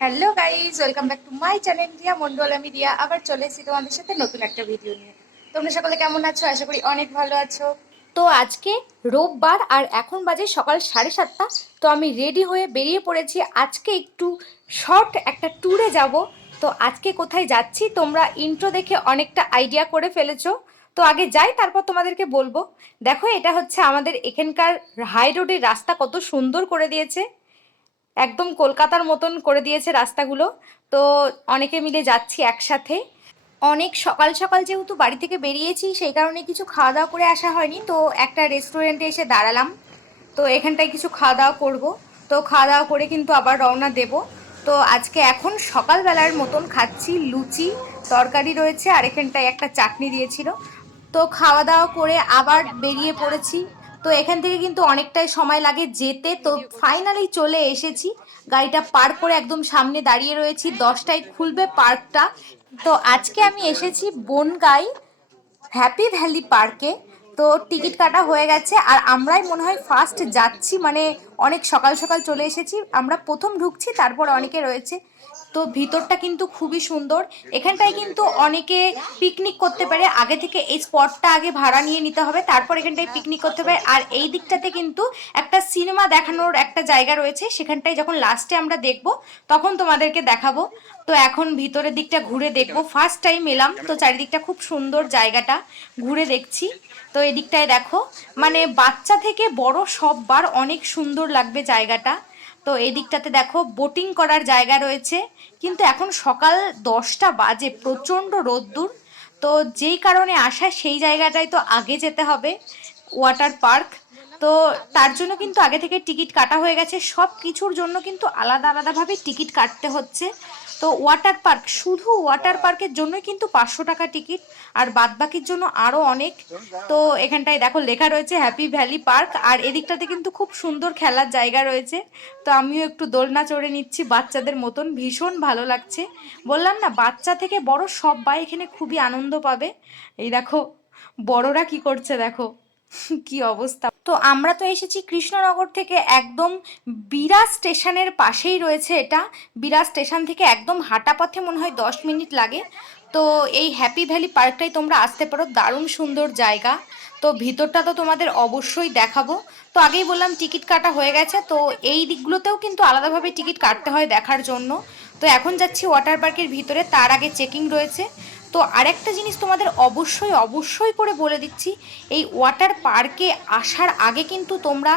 Hello guys welcome back to my channel Riya Mondal আমি রিয়া আবার চলে এসেছি তোমাদের সাথে নতুন একটা ভিডিও নিয়ে। তোমরা সকলে কেমন আছো? আশা করি অনেক ভালো আছো। তো আজকে রোববার আর এখন বাজে সকাল সাড়ে সাতটা। তো আমি রেডি হয়ে বেরিয়ে পড়েছি। আজকে একটু শর্ট একটা ট্যুরে যাব। তো আজকে কোথায় যাচ্ছি তোমরা ইন্ট্রো দেখে অনেকটা আইডিয়া করে ফেলেছো। তো আগে যাই, তারপর তোমাদেরকে বলব। দেখো, এটা হচ্ছে আমাদের এখানকার হাই রোডের রাস্তা কত সুন্দর করে দিয়েছে। একদম কলকাতার মতন করে দিয়েছে রাস্তাগুলো। তো অনেকে মিলে যাচ্ছি একসাথে। অনেক সকাল সকাল যেহেতু বাড়ি থেকে বেরিয়েছি, সেই কারণে কিছু খাওয়া দাওয়া করে আসা হয়নি। তো একটা রেস্টুরেন্টে এসে দাঁড়ালাম। তো এখানটায় কিছু খাওয়া দাওয়া করব। তো খাওয়া দাওয়া করে কিন্তু আবার রওনা দেব। তো আজকে এখন সকালবেলার মতন খাচ্ছি লুচি, তরকারি রয়েছে, আর এখানটায় একটা চাটনি দিয়েছিল। তো খাওয়া দাওয়া করে আবার বেরিয়ে পড়েছি। তো এখান থেকে কিন্তু অনেকটাই সময় লাগে যেতে। তো ফাইনালি চলে এসেছি। গাড়িটা পার্ক করে একদম সামনে দাঁড়িয়ে রয়েছি। দশটায় খুলবে পার্কটা। তো আজকে আমি এসেছি বনগাই হ্যাপি ভ্যালি পার্কে তো টিকিট কাটা হয়ে গেছে। আর আমরাই মনে হয় ফার্স্ট যাচ্ছি। মানে অনেক সকাল সকাল চলে এসেছি। আমরা প্রথম ঢুকছি, তারপর অনেকে রয়েছে। তো ভিতরটা কিন্তু খুবই সুন্দর। এখানটায় কিন্তু অনেকে পিকনিক করতে পারে। আগে থেকে এই স্পটটা আগে ভাড়া নিয়ে নিতে হবে। তারপর এখানটায় পিকনিক করতে পারে। আর এই দিকটাতে কিন্তু একটা সিনেমা দেখানোর একটা জায়গা রয়েছে। সেখানটায় যখন লাস্টে আমরা দেখব, তখন তোমাদেরকে দেখাবো। তো এখন ভিতরের দিকটা ঘুরে দেখব। ফার্স্ট টাইম এলাম, তো চারিদিকটা খুব সুন্দর জায়গাটা ঘুরে দেখছি। তো এদিকটায় দেখো মানে বাচ্চা থেকে বড় সববার অনেক সুন্দর লাগবে জায়গাটা। তো এই দিকটাতে দেখো বোটিং করার জায়গা রয়েছে। কিন্তু এখন সকাল দশটা বাজে, প্রচণ্ড রোদ্দুর। তো যেই কারণে আসা, সেই জায়গাটায় তো আগে যেতে হবে ওয়াটার পার্ক তো তার জন্য কিন্তু আগে থেকে টিকিট কাটা হয়ে গেছে। সব কিছুর জন্য কিন্তু আলাদা আলাদাভাবে টিকিট কাটতে হচ্ছে। তো ওয়াটার পার্ক শুধু ওয়াটার পার্কের জন্যই কিন্তু পাঁচশো টাকা টিকিট আর বাদবাকির জন্য আরও অনেক। তো এখানটায় দেখো লেখা রয়েছে হ্যাপি ভ্যালি পার্ক আর এদিকটাতে কিন্তু খুব সুন্দর খেলার জায়গা রয়েছে। তো আমিও একটু দোলনা চড়ে নিচ্ছি বাচ্চাদের মতন, ভীষণ ভালো লাগছে। বললাম না, বাচ্চা থেকে বড় সবাই এখানে খুবই আনন্দ পাবে। এই দেখো, বড়রা কি করছে দেখো। কি অবস্থা? তো আমরা তো এসেছি কৃষ্ণনগর থেকে একদম বিরা স্টেশনের পাশেই রয়েছে এটা। বিরা স্টেশন থেকে একদম হাঁটা পথে মনে হয় দশ মিনিট লাগে। তো এই হ্যাপি ভ্যালি পার্কটাই তোমরা আসতে পারো, দারুণ সুন্দর জায়গা। তো ভিতরটা তো তোমাদের অবশ্যই দেখাবো। তো আগেই বললাম টিকিট কাটা হয়ে গেছে, তো এই দিকগুলোতেও কিন্তু আলাদাভাবে টিকিট কাটতে হয় দেখার জন্য। তো এখন যাচ্ছি ওয়াটার পার্কের ভিতরে, তার আগে চেকিং রয়েছে। তো আরেকটা জিনিস তোমাদের অবশ্যই অবশ্যই করে বলে দিচ্ছি, এই ওয়াটার পার্কে আসার আগে কিন্তু তোমরা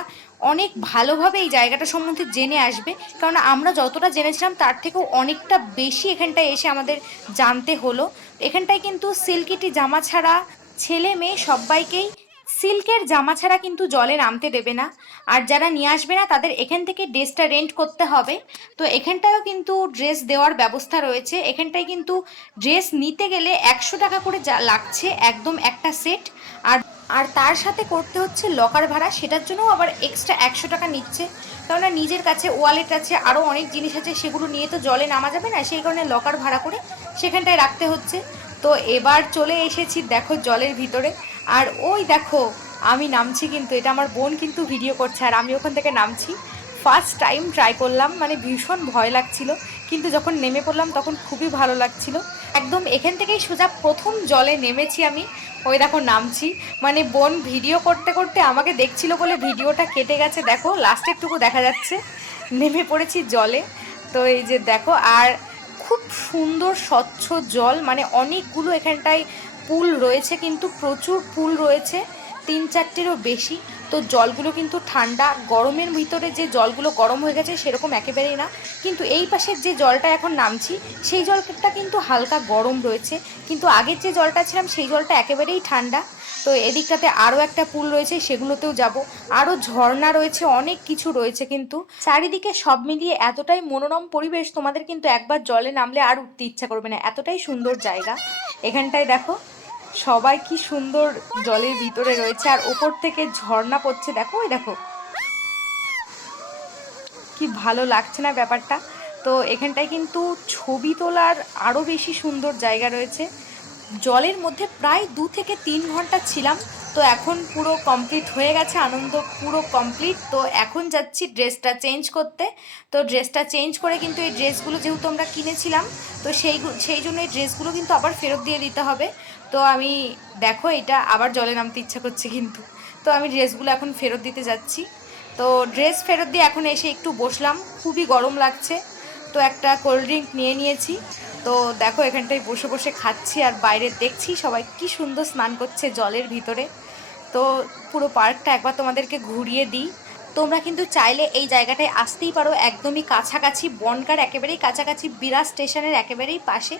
অনেক ভালোভাবে এই জায়গাটা সম্বন্ধে জেনে আসবে। কারণ আমরা যতটা জেনেছিলাম তার থেকেও অনেকটা বেশি এখানটায় এসে আমাদের জানতে হলো। এখানটায় কিন্তু সিল্কিটি জামা ছাড়া ছেলে মেয়ে সবাইকেই সিল্কের জামা ছাড়া কিন্তু জলে নামতে দেবে না। আর যারা নিয়ে আসবে না, তাদের এখান থেকে ড্রেসটা রেন্ট করতে হবে। তো এখানটায়ও কিন্তু ড্রেস দেওয়ার ব্যবস্থা রয়েছে। এখানটায় কিন্তু ড্রেস নিতে গেলে একশো টাকা করে যা লাগছে একদম একটা সেট আর আর তার সাথে করতে হচ্ছে লকার ভাড়া, সেটার জন্যও আবার এক্সট্রা একশো টাকা নিচ্ছে। কেননা নিজের কাছে ওয়ালেট আছে, আরও অনেক জিনিস আছে, সেগুলো নিয়ে তো জলে নামা যাবে না, সেই কারণে লকার ভাড়া করে সেখানটায় রাখতে হচ্ছে। তো এবার চলে এসেছি, দেখো জলের ভিতরে। আর ওই দেখো, আমি নামছি কিন্তু, এটা আমার বোন কিন্তু ভিডিও করছে, আর আমি ওখান থেকে নামছি। ফার্স্ট টাইম ট্রাই করলাম মানে ভীষণ ভয় লাগছিল, কিন্তু যখন নেমে পড়লাম তখন খুবই ভালো লাগছিল। একদম এখান থেকেই সোজা প্রথম জলে নেমেছি আমি, ওই দেখো নামছি। মানে বোন ভিডিও করতে করতে আমাকে দেখছিল বলে ভিডিওটা কেটে গেছে, দেখো লাস্টেরটুকু দেখা যাচ্ছে। নেমে পড়েছি জলে, তো এই যে দেখো, আর খুব সুন্দর স্বচ্ছ জল মানে অনেকগুলো এখানটায় পুল রয়েছে কিন্তু প্রচুর পুল রয়েছে, তিন চারটেরও বেশি। তো জলগুলো কিন্তু ঠান্ডা, গরমের ভিতরে যে জলগুলো গরম হয়ে গেছে সেরকম একেবারেই না। কিন্তু এই পাশের যে জলটা এখন নামছি, সেই জলটা কিন্তু হালকা গরম রয়েছে। কিন্তু আগের যে জলটা ছিলাম, সেই জলটা একেবারেই ঠান্ডা। তো এদিকটাতে আরও একটা পুল রয়েছে, সেগুলোতেও যাব। আরও ঝর্ণা রয়েছে, অনেক কিছু রয়েছে কিন্তু। চারিদিকে সব মিলিয়ে এতটাই মনোরম পরিবেশ, তোমাদের কিন্তু একবার জলে নামলে আর উঠতে ইচ্ছা করবে না। এতটাই সুন্দর জায়গা। এখানটায় দেখো সবাই কি সুন্দর জলের ভিতরে রয়েছে, আর ওপর থেকে ঝর্ণা পড়ছে, দেখো, ওই দেখো। কি ভালো লাগছে না ব্যাপারটা। তো এখানটায় কিন্তু ছবি তোলার আরও বেশি সুন্দর জায়গা রয়েছে। জলের মধ্যে প্রায় দু থেকে তিন ঘণ্টা ছিলাম, তো এখন পুরো কমপ্লিট হয়ে গেছে, আনন্দ পুরো কমপ্লিট তো এখন যাচ্ছি ড্রেসটা চেঞ্জ করতে। তো ড্রেসটা চেঞ্জ করে কিন্তু এই ড্রেসগুলো যেহেতু আমরা কিনেছিলাম, তো সেই সেই জন্য এই ড্রেসগুলো কিন্তু আবার ফেরত দিয়ে দিতে হবে। তো আমি, দেখো এটা আবার জলে নামতে ইচ্ছা করছে কিন্তু। তো আমি ড্রেসগুলো এখন ফেরত দিতে যাচ্ছি। তো ড্রেস ফেরত দিয়ে এখন এসে একটু বসলাম। খুবই গরম লাগছে। তো একটা কোল্ড ড্রিঙ্ক নিয়ে নিয়েছি। তো দেখো এখানটায় বসে বসে খাচ্ছি আর বাইরে দেখছি সবাই কি সুন্দর স্নান করছে জলের ভিতরে। তো পুরো পার্কটা একবার তোমাদেরকে ঘুরিয়ে দিই। তোমরা কিন্তু চাইলে এই জায়গাটায় আসতেই পারো। একদমই কাছাকাছি বনকার একেবারেই কাছাকাছি বিরাট স্টেশনের একেবারেই পাশে।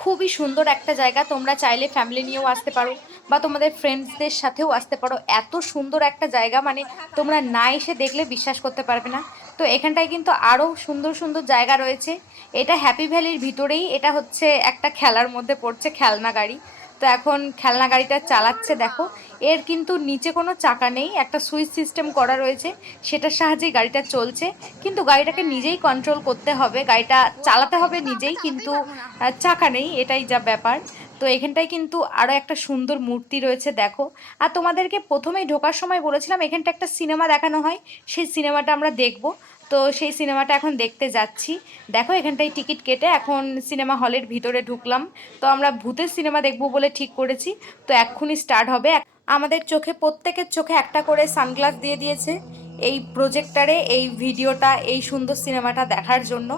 খুবই সুন্দর একটা জায়গা। তোমরা চাইলে ফ্যামিলি নিয়েও আসতে পারো বা তোমাদের ফ্রেন্ডসদের সাথেও আসতে পারো। এত সুন্দর একটা জায়গা মানে তোমরা না এসে দেখলে বিশ্বাস করতে পারবে না। তো এখানটায় কিন্তু আরও সুন্দর সুন্দর জায়গা রয়েছে। এটা হ্যাপি ভ্যালির ভিতরেই, এটা হচ্ছে একটা খেলার মধ্যে পড়ছে খেলনা গাড়ি। তো এখন খেলনা গাড়িটা চালাচ্ছে, দেখো। এর কিন্তু নিচে কোনো চাকা নেই, একটা সুইচ সিস্টেম করা রয়েছে, সেটার সাহায্যেই গাড়িটা চলছে। কিন্তু গাড়িটাকে নিজেই কন্ট্রোল করতে হবে, গাড়িটা চালাতে হবে নিজেই, কিন্তু চাকা নেই, এটাই যা ব্যাপার। তো এখানটায় কিন্তু আরও একটা সুন্দর মূর্তি রয়েছে, দেখো। আর তোমাদেরকে প্রথমেই ঢোকার সময় বলেছিলাম, এখানটা একটা সিনেমা দেখানো হয়, সেই সিনেমাটা আমরা দেখব। তো সেই সিনেমাটা এখন দেখতে যাচ্ছি। দেখো, এখানটায় টিকিট কেটে এখন সিনেমা হলের ভিতরে ঢুকলাম। তো আমরা ভূতের সিনেমা দেখব বলে ঠিক করেছি। তো এক্ষুনি স্টার্ট হবে। আমাদের চোখে, প্রত্যেকের চোখে একটা করে সানগ্লাস দিয়ে দিয়েছে এই প্রজেক্টারে এই ভিডিওটা এই সুন্দর সিনেমাটা দেখার জন্য।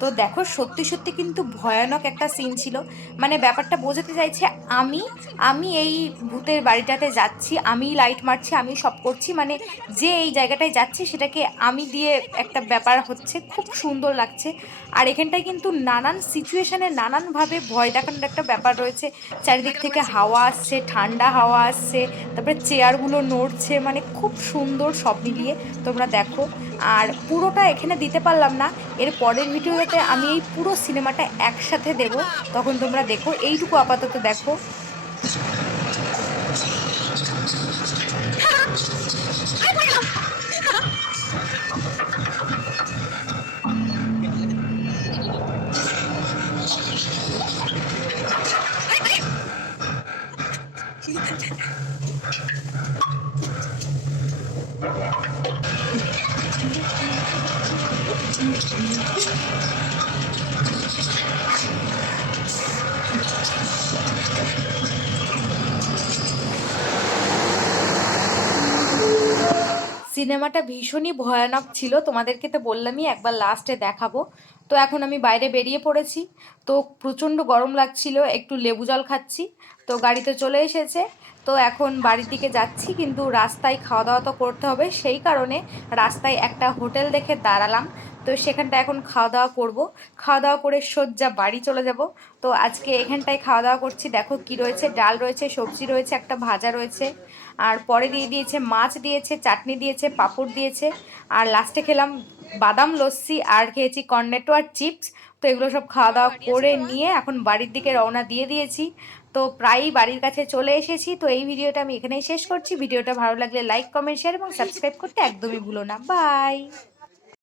তো দেখো, সত্যি সত্যি কিন্তু ভয়ানক একটা সিন ছিল। মানে ব্যাপারটা বোঝাতে চাইছে, আমি আমি এই ভূতের বাড়িটাতে যাচ্ছি, আমি লাইট মারছি, আমি সব করছি মানে যে এই জায়গাটায় যাচ্ছে, সেটাকে আমি দিয়ে একটা ব্যাপার হচ্ছে, খুব সুন্দর লাগছে। আর এখানটায় কিন্তু নানান সিচুয়েশানে নানানভাবে ভয় দেখানোর একটা ব্যাপার রয়েছে। চারিদিক থেকে হাওয়া আসছে, ঠান্ডা হাওয়া আসছে, তারপরে চেয়ারগুলো নড়ছে মানে খুব সুন্দর সব মিলিয়ে তোমরা দেখো। আর পুরোটা এখানে দিতে পারলাম না, এর পরের ভিডিওতে আমি এই পুরো সিনেমাটা একসাথে দেব। তখন তোমরা দেখো এইটুকু আপাতত দেখো। সিনেমাটা ভীষণই ভয়ানক ছিল, তোমাদেরকে তো বললামই একবার লাস্টে দেখাবো। তো এখন আমি বাইরে বেরিয়ে পড়েছি, তো প্রচণ্ড গরম লাগছিল, একটু লেবু জল খাচ্ছি। তো গাড়িতে চলে এসেছে। তো এখন বাড়ির দিকে যাচ্ছি কিন্তু রাস্তায় খাওয়া দাওয়া তো করতে হবে। সেই কারণে রাস্তায় একটা হোটেল দেখে দাঁড়ালাম। তো সেখানটা এখন খাওয়া দাওয়া করব। খাওয়া দাওয়া করে সোজা বাড়ি চলে যাব। তো আজকে এখানটায় খাওয়া দাওয়া করছি। দেখো কি রয়েছে? ডাল রয়েছে সবজি রয়েছে একটা ভাজা রয়েছে। আর পরে দিয়ে দিয়েছে মাছ দিয়েছে চাটনি দিয়েছে পাঁপড় দিয়েছে। আর লাস্টে খেলাম বাদাম লস্যি আর খেয়েছি কর্নেটো আর চিপস তো এগুলো সব খাওয়া দাওয়া করে নিয়ে এখন বাড়ির দিকে রওনা দিয়ে দিয়েছি। তো প্রায়ই বাড়ির কাছে চলে এসেছি। তো এই ভিডিওটা আমি এখানেই শেষ করছি। ভিডিওটা ভালো লাগলে লাইক কমেন্ট শেয়ার এবং সাবস্ক্রাইব করতে একদমই ভুলো না। বাই